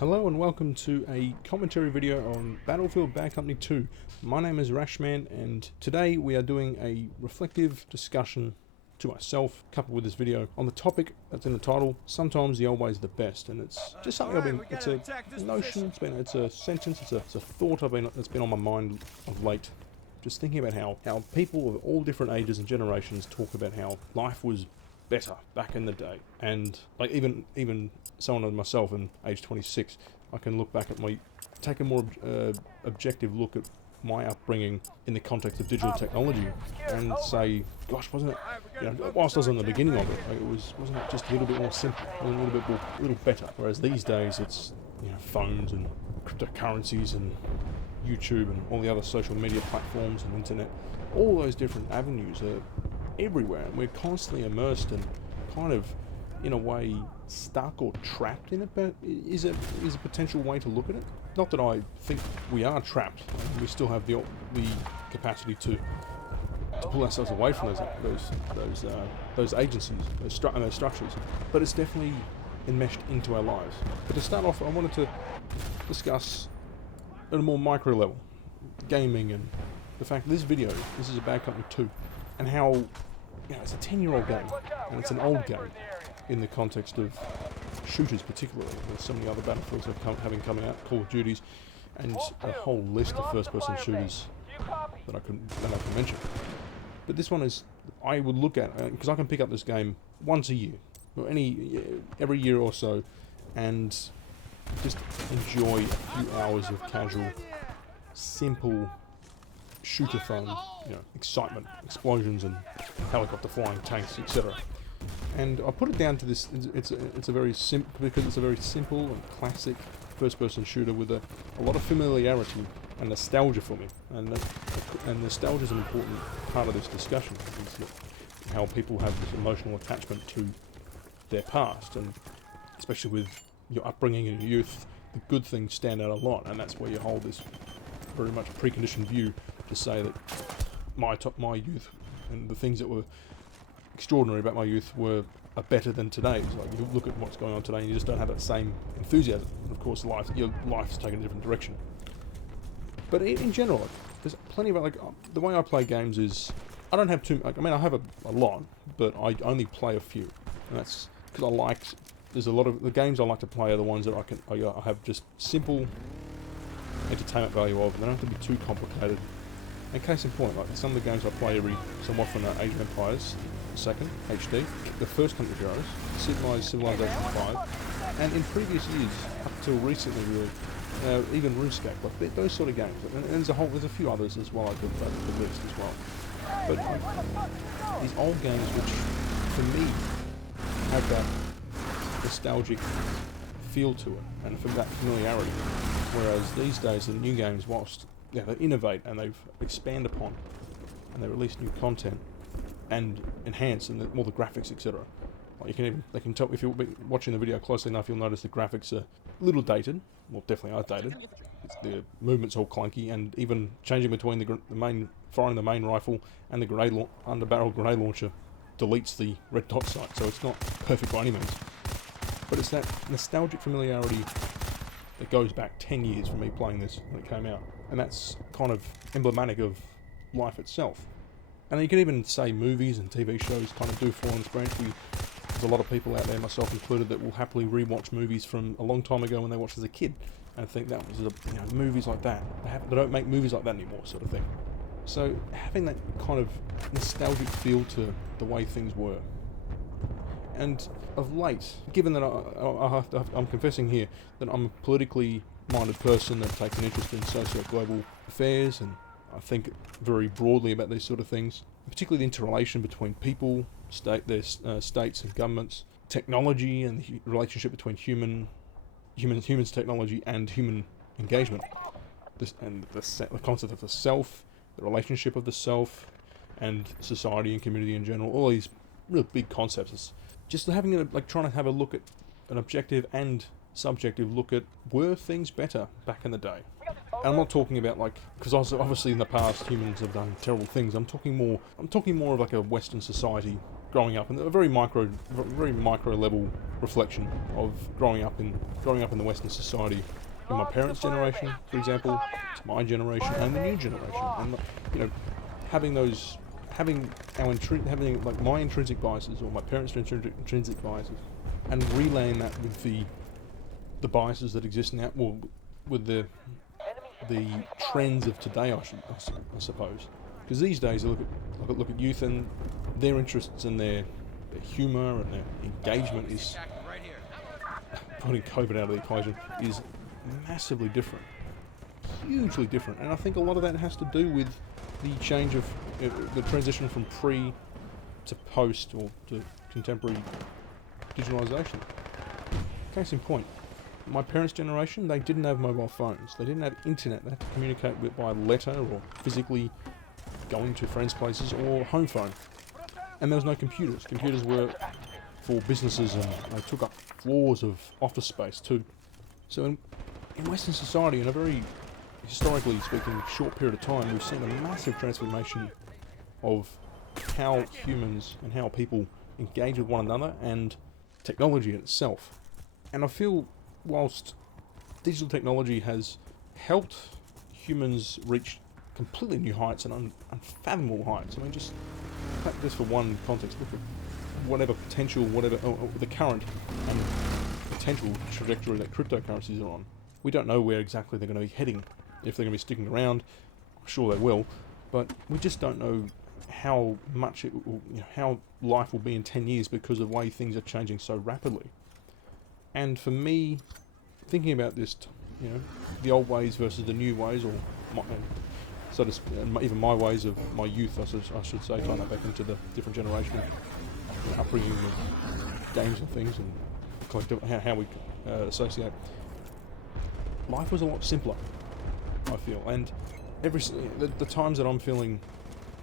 Hello and welcome to a commentary video on Battlefield Bad Company 2. My name is Rashman and today we are doing a reflective discussion to myself, coupled with this video, on the topic that's in the title, Sometimes the Old Way is the Best. And it's just something it's a notion, it's a sentence, it's a thought that's been on my mind of late. Just thinking about how people of all different ages and generations talk about how life was better back in the day, and like even someone like myself in age 26, I can look back at take a more objective look at my upbringing in the context of digital technology and say, gosh, wasn't it, whilst I was in the beginning of it, wasn't it just a little bit more simple, a little better? Whereas these days it's phones and cryptocurrencies and YouTube and all the other social media platforms and internet, all those different avenues are everywhere, and we're constantly immersed and kind of, in a way, stuck or trapped in it. But is a potential way to look at it. Not that I think we are trapped. We still have the capacity to pull ourselves away from those agencies, those structures. But it's definitely enmeshed into our lives. But to start off, I wanted to discuss at a more micro level gaming and the fact that this is a Bad Company 2, and how it's a 10-year-old game, and it's an old game in the context of shooters, particularly. There's so many other Battlefields having come out, Call of Duties, and a whole list of first-person shooters that I can mention. But this one is, I would look at, because I can pick up this game once a year, or every year or so, and just enjoy a few hours of casual, simple shooter fun, excitement, explosions, and helicopter flying, tanks, etc. And I put it down to this. It's a very because it's a very simple and classic first-person shooter with a lot of familiarity and nostalgia for me. And nostalgia is an important part of this discussion. It's how people have this emotional attachment to their past, and especially with your upbringing and your youth, the good things stand out a lot, and that's where you hold this very much preconditioned view to say that my youth and the things that were extraordinary about my youth are better than today's. Like, you look at what's going on today and you just don't have that same enthusiasm. And of course, your life's taken a different direction. But in general, there's plenty of the way I play games is I don't have too. I have a lot, but I only play a few, and that's because there's a lot of the games I like to play are the ones that I have just simple entertainment value of, and they don't have to be too complicated. And case in point, like some of the games I play every so often are Age of Empires, the second, HD, the first Country of Heroes, Civilization 5, and in previous years, up till recently really, even RuneScape, like those sort of games. And there's a few others as well I could put to the list as well. But these old games, which for me have that nostalgic feel to it, and from that familiarity. Whereas these days, the new games, whilst they innovate and they've expand upon, and they release new content and enhance and all the graphics, etc. Like they can tell if you're watching the video closely enough, you'll notice the graphics are a little dated. Well, definitely are dated. The movement's all clunky, and even changing between firing the main rifle and the underbarrel grenade launcher deletes the red dot sight, so it's not perfect by any means. But it's that nostalgic familiarity that goes back 10 years for me playing this when it came out. And that's kind of emblematic of life itself. And you can even say movies and TV shows kind of do fall in this branch. There's a lot of people out there, myself included, that will happily rewatch movies from a long time ago when they watched as a kid and think that was movies like that. They don't make movies like that anymore, sort of thing. So having that kind of nostalgic feel to the way things were. And of late, given that I'm confessing here that I'm a politically minded person that takes an interest in socio-global affairs, and I think very broadly about these sort of things, particularly the interrelation between people, states and governments, technology, and the relationship between humans, technology, and human engagement. The concept of the self, the relationship of the self, and society and community in general. All these real big concepts. It's just trying to have a look at an objective and subjective look at, were things better back in the day? And I'm not talking about because obviously in the past humans have done terrible things. I'm talking more of like a Western society growing up, and a very micro level reflection of growing up in the Western society. In my parents' generation, for example, to my generation and the new generation, and having like my intrinsic biases or my parents' intrinsic biases, and relaying that with the biases that exist now, well, with the trends of today, I suppose. Because these days, I look at youth, and their interests and their humour and their engagement is, putting COVID out of the equation, is massively different, hugely different. And I think a lot of that has to do with the change of the transition from pre to post or to contemporary digitalisation. Case in point, my parents' generation, they didn't have mobile phones, they didn't have internet, they had to communicate with by letter or physically going to friends' places or home phone. And there was no computers. Computers were for businesses, and they took up floors of office space too. So in Western society, in a very, historically speaking, short period of time, we've seen a massive transformation of how humans and how people engage with one another and technology itself. And I feel whilst digital technology has helped humans reach completely new heights and unfathomable heights. I mean, just for one context, look at whatever the current and potential trajectory that cryptocurrencies are on. We don't know where exactly they're going to be heading, if they're going to be sticking around. I'm sure they will, but we just don't know how much how life will be in 10 years because of the way things are changing so rapidly. And for me, thinking about this, the old ways versus the new ways, or even my ways of my youth, I should say, tying that back into the different generation upbringing of games and things, and collective, how we associate. Life was a lot simpler, I feel, and the times that I'm feeling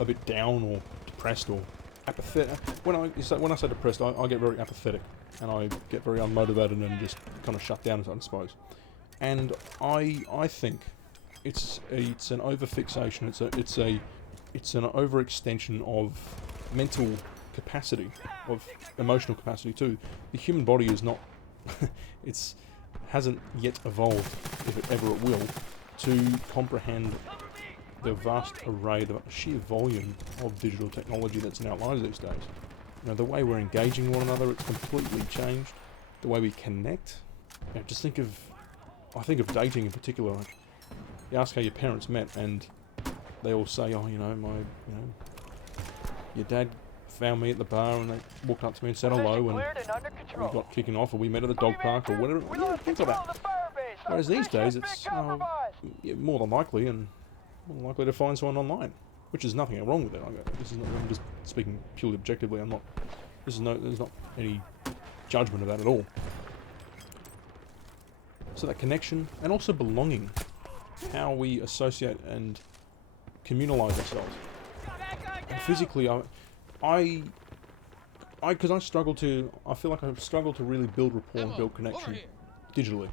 a bit down or depressed or apathetic, when I say depressed, I get very apathetic, and I get very unmotivated and just kind of shut down, I suppose. And I think it's an overfixation. It's an overextension of mental capacity, of emotional capacity too. The human body is not, hasn't yet evolved, if it ever will, to comprehend the vast array, the sheer volume of digital technology that's in our lives these days. The way we're engaging one another, it's completely changed. The way we connect. Just think of dating in particular. Like, you ask how your parents met, and they all say, "Oh, your dad found me at the bar, and they walked up to me and said hello, and we got kicking off, or we met at the dog park, or whatever." Things like that. Whereas these days, it's more than likely to find someone online, which is nothing wrong with it. I'm just speaking purely objectively. There's not any judgment of that at all. So that connection, and also belonging, how we associate and communalise ourselves. And physically, I feel like I've struggled to really build rapport and build connection digitally.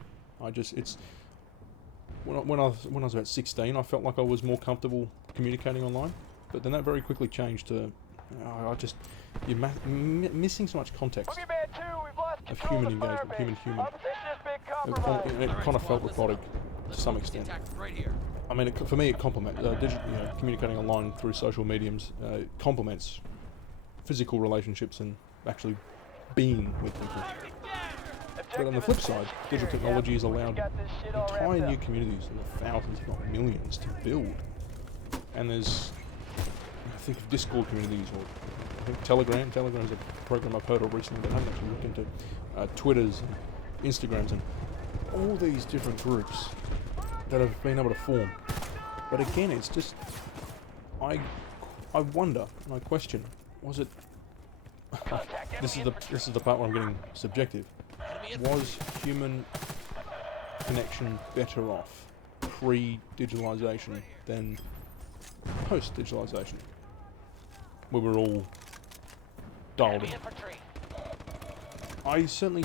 When I was about 16, I felt like I was more comfortable communicating online, but then that very quickly changed to, you're missing so much context of human engagement, human. It kind of felt robotic to some extent. I mean, for me, it complements communicating online through social mediums complements physical relationships and actually being with people. But on the flip side, digital technology has allowed entire new communities, and thousands, if not millions, to build. And there's, I think of Discord communities, or I think Telegram. Telegram's a program I've heard of recently that I haven't actually looked into. Twitters and Instagrams and all these different groups that have been able to form. But again, it's just, I wonder and I question, was it? This is the part where I'm getting subjective. Was human connection better off pre-digitalisation than post-digitalisation, where we're all dialed in? I certainly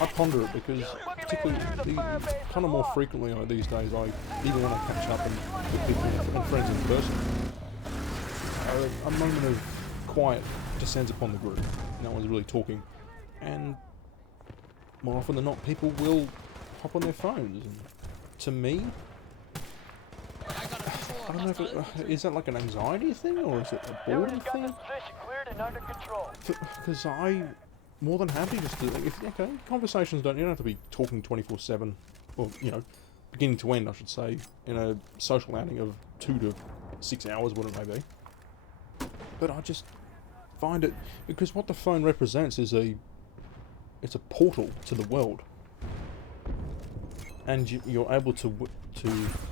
I ponder it, because particularly kind of more frequently these days, even when I catch up with people and friends in person, a moment of quiet descends upon the group. No one's really talking. And more often than not, people will hop on their phones. And to me, I don't know if is that like an anxiety thing or is it a boredom thing? Because I'm more than happy just to, like, okay, conversations you don't have to be talking 24/7, or, you know, beginning to end, I should say, in a social outing of 2 to 6 hours, whatever it may be. But I just find it, because what the phone represents is it's a portal to the world, and you're able to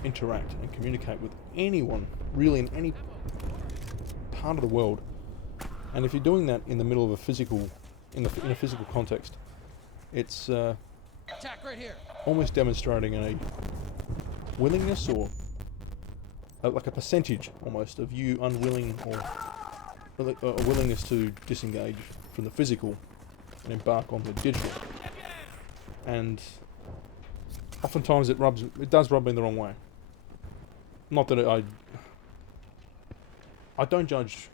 interact and communicate with anyone, really, in any part of the world. And if you're doing that in the middle of a physical, in a physical context, it's Attack right here. almost demonstrating a willingness, or like a percentage almost of you unwilling, or a willingness to disengage from the physical and embark on the digital. And oftentimes it does rub me the wrong way. Not that I don't judge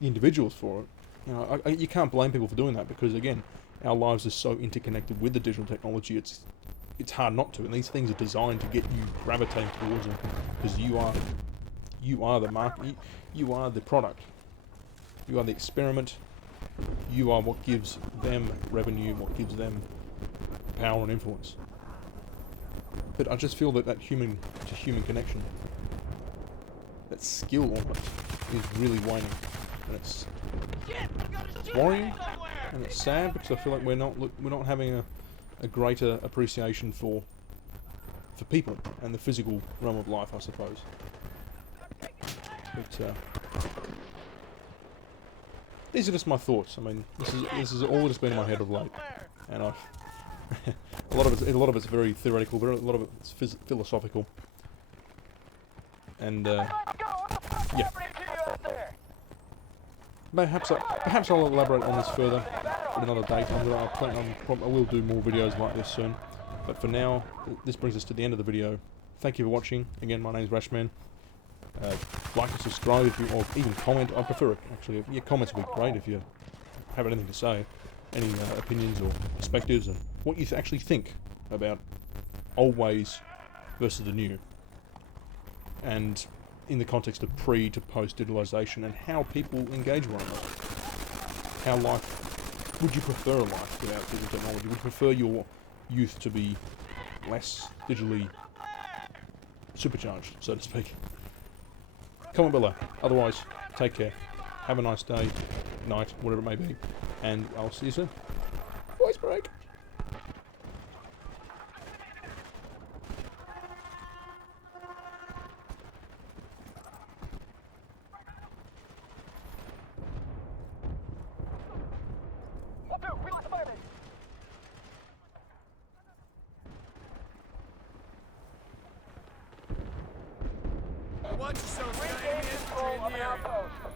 the individuals for it. You know, you can't blame people for doing that, because again, our lives are so interconnected with the digital technology. It's hard not to, and these things are designed to get you gravitating towards them, because you are the market, you are the product, you are the experiment, you are what gives them revenue, what gives them power and influence. But I just feel that human to human connection, that skill almost, is really waning, and it's worrying, and it's sad, because I feel like we're not having a greater appreciation for people and the physical realm of life, I suppose. But these are just my thoughts. I mean, this is all that's been in my head of late, and I've a lot of it's very theoretical, but a lot of it's philosophical, and yeah. Perhaps I'll elaborate on this further at another date. I will do more videos like this soon. But for now, this brings us to the end of the video. Thank you for watching. Again, my name is Rashman. Like and subscribe if you, or even comment. I prefer it, actually. Your comments would be great if you have anything to say. Any opinions or perspectives, and what you actually think about old ways versus the new. And in the context of pre to post digitalization, and how people engage one another. Would you prefer a life without digital technology? Would you prefer your youth to be less digitally supercharged, so to speak? Comment below. Otherwise, take care. Have a nice day, night, whatever it may be, and I'll see you soon. Voice break. Watch yourself, you got any infantry in the area.